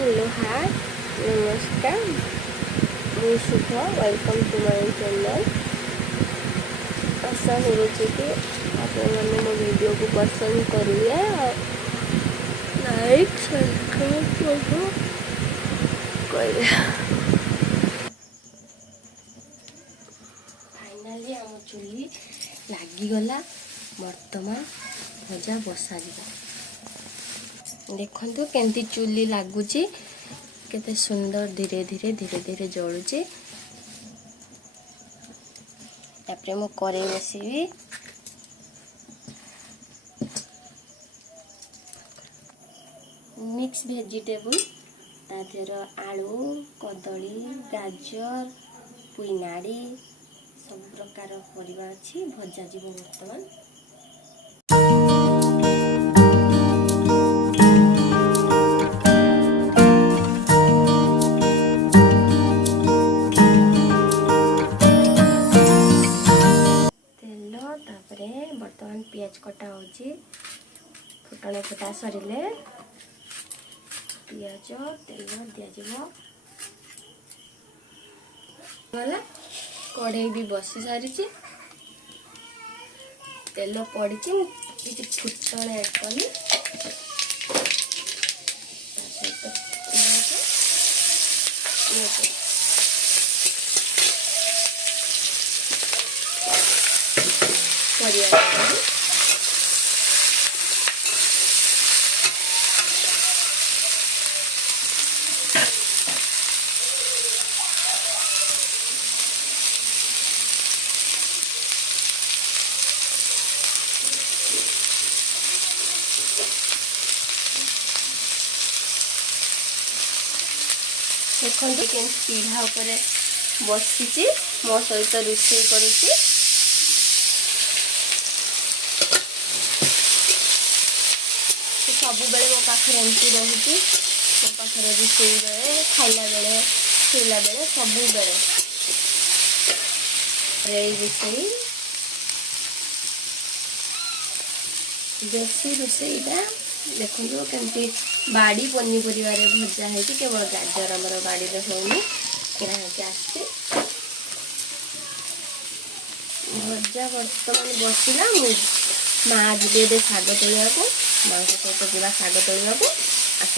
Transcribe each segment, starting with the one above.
Hello hi नमस्कार मैं शुभ welcome to my channel. आशा करुँचे कि आपने मो वीडियो को पसंद करेंगे और लाइक सब्सक्राइब करेंगे। फाइनाली आम चुली लगिगला बर्तमान भजा बसा देखु केमती चुली लगुच केते सुंदर धीरे धीरे जलुचे। तापरे मु करेई बसीबी मिक्स वेजिटेबल तादेर आलू कदली गाजर पुईनाड़ी सब प्रकार परिबा अछि भजा जीव बर्तमान। बर्तमान पियाज कटा होची फुटण फुटा सरिले पियाज तेल दिया जीवो गला कढ़ई भी बसी सारी तेल पड़ी किसी फुटण ऐड कली परिया देखो पीढ़ा उपरे बसी मो सहित रोषे करुच्ची। सब बेले मो पाखे एमती रही मो पाखे रोषे बेले खाइला बेले शोला बेले सब बेले रोषे देसी रोषेईटा देखो केमती बाड़ी पनीपरिया भजा है केवल गाजर आमर बाड़ी होनी किना आसছে भजा बर्तमान बसला माँ जी शाग तोड़ा को माँ सहित जीवा शाग तोड़ा को आस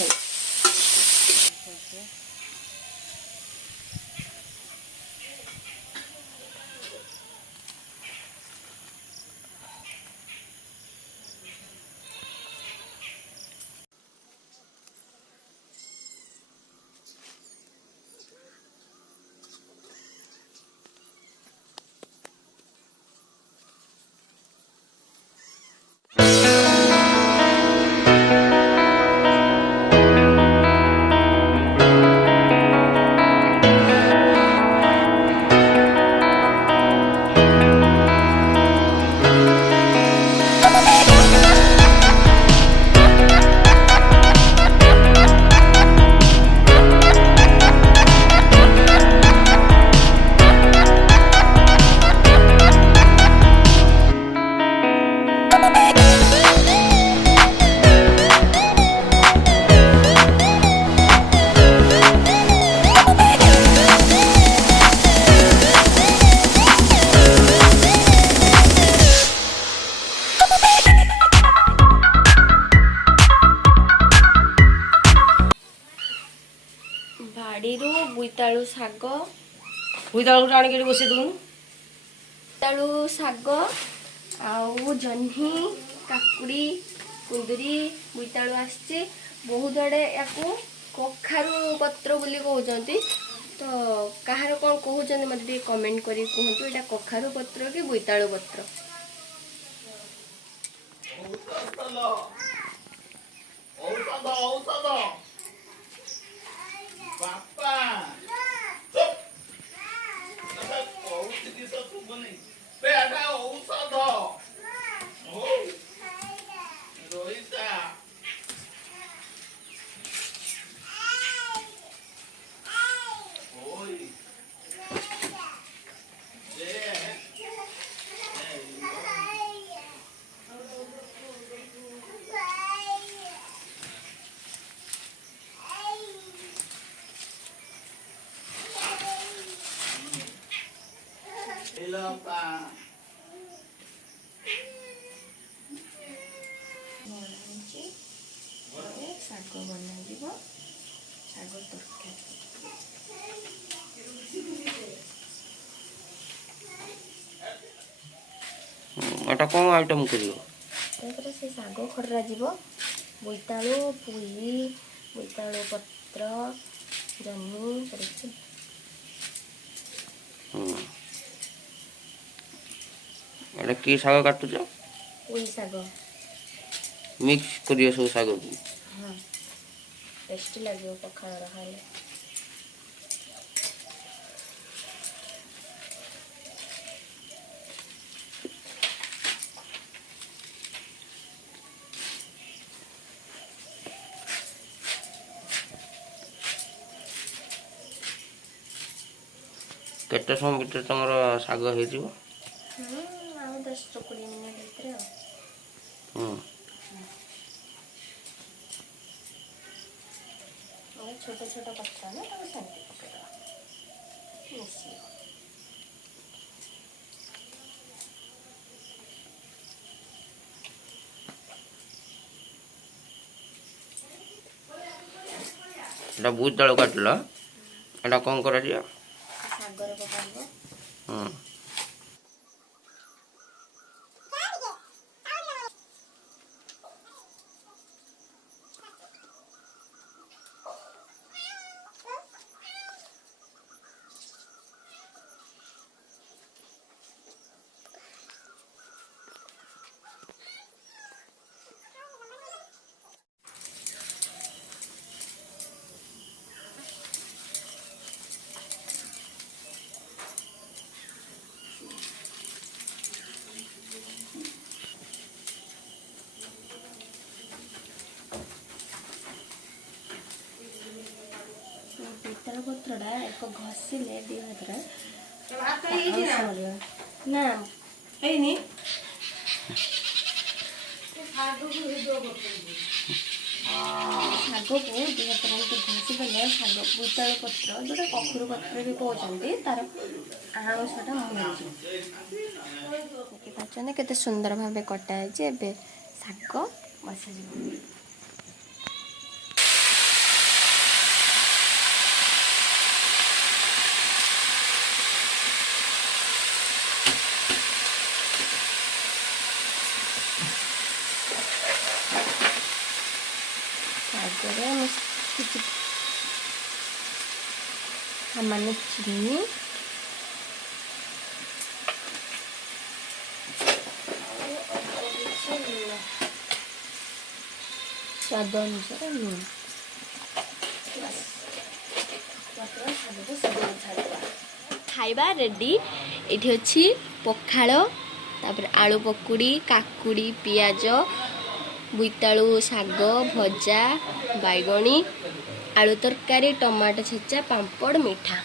बाड़ी बोईतालु शाग बोईतालु आनिक बसई दूँ बोईतालु शाग आउ जह्नी काकुड़ी कुंदरी बोईतालु आसची बहुत आड़े या कखारु पत्र बोली कहते तो कहार कौन कहते मत कमेंट करी कहतु एटा कखारु पत्र कि बोईतालु पत्र। ଶାଗ ବନାଯିବ ଶାଗ ତରକାରୀ। ଏଟା କ'ଣ ଆଇଟମ୍ କରିବ? ତାପରେ ସେ ଶାଗ ଖରଡ଼ାଯିବ। ବୋଇତାଳୁ, ପୋଇ, ବୋଇତାଳୁ ପତ୍ର, ଜହ୍ନି ପଡ଼ିଛି। ଏଟା କି ଶାଗ କାଟୁଛ? ପୋଇ ଶାଗ। ମିକ୍ସ କରିବ ସବୁ ଶାଗକୁ। ହଁ, ଟେଷ୍ଟି ଲାଗିବ ପଖାଳରେ ଖାଇଲେ। କେତେ ସମୟ ଭିତରେ ତମର ଶାଗ ହେଇଯିବ? ଆଉ 10-20 ମିନିଟ୍ ଭିତରେ ଆଉ। ଛୋଟ ଛୋଟ କଟା ନା ତାକୁ ସେମିତି ପକେଇଦେବା ମିଶିବ। ଏଟା ବୋଇତାଳୁ କାଟିଲ, ଏଟା କ'ଣ କରାଯିବ? ଶାଗରେ ପକାଯିବ। ବୋଇତାଳୁ ପତ୍ରଟା ଏକ ଘଷିଲେ ଦି ହାତରେ ନା ହେଇନି। ଶାଗକୁ ଦି ହାତରେ ଏମିତି ଘଷି ଦେଲେ ଶାଗ ବୋଇତାଳୁ ପତ୍ର ଯେଉଁଟା କଖରୁ ପତ୍ର ବି କହୁଛନ୍ତି ତାର ଆଉଁସଟା ମରିଯିବ। ଦେଖିପାରୁଛନ୍ତି କେତେ ସୁନ୍ଦର ଭାବେ କଟା ହେଇଛି। ଏବେ ଶାଗ ବସାଯିବ। ଶାଗରେ ମୁଁ କିଛି ସାମାନ୍ୟ ଚିନି ସ୍ୱାଦ ଅନୁସାରେ ଲୁଣ ଖାଇବା ରେଡ଼ି। ଏଠି ଅଛି ପଖାଳ, ତାପରେ ଆଳୁ ପକୁଡ଼ି, କାକୁଡ଼ି, ପିଆଜ, ବୋଇତାଳୁ ଶାଗ ଭଜା, ବାଇଗଣୀ, ଆଳୁ ତରକାରୀ, ଟମାଟୋ ଛେଚା, ପାମ୍ପଡ଼, ମିଠା।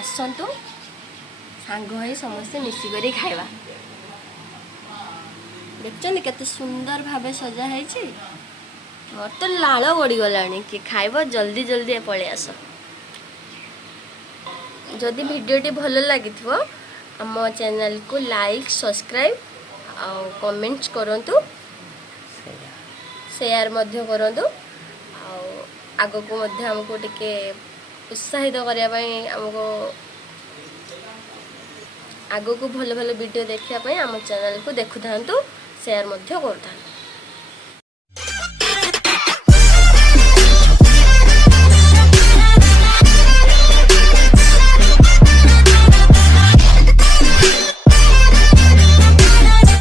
ଆସନ୍ତୁ ସାଙ୍ଗ ହୋଇ ସମସ୍ତେ ମିଶିକରି ଖାଇବା। ଦେଖୁଛନ୍ତି କେତେ ସୁନ୍ଦର ଭାବେ ସଜା ହେଇଛି। ମୋର ତ ଲାଳ ଗଡ଼ିଗଲାଣି। କିଏ ଖାଇବ ଜଲ୍ଦି ଜଲ୍ଦି ପଳେଇ ଆସ। ଯଦି ଭିଡ଼ିଓଟି ଭଲ ଲାଗିଥିବ ଆମ ଚ୍ୟାନେଲକୁ ଲାଇକ୍, ସବସ୍କ୍ରାଇବ୍ ଆଉ କମେଣ୍ଟ କରନ୍ତୁ, ସେୟାର ମଧ୍ୟ କରନ୍ତୁ। ଆଉ ଆଗକୁ ମଧ୍ୟ ଆମକୁ ଟିକେ ଉତ୍ସାହିତ କରିବା ପାଇଁ ଆମକୁ ଆଗକୁ ଭଲ ଭଲ ଭିଡ଼ିଓ ଦେଖିବା ପାଇଁ ଆମ ଚ୍ୟାନେଲକୁ ଦେଖୁଥାନ୍ତୁ, ସେୟାର ମଧ୍ୟ କରୁଥାନ୍ତୁ।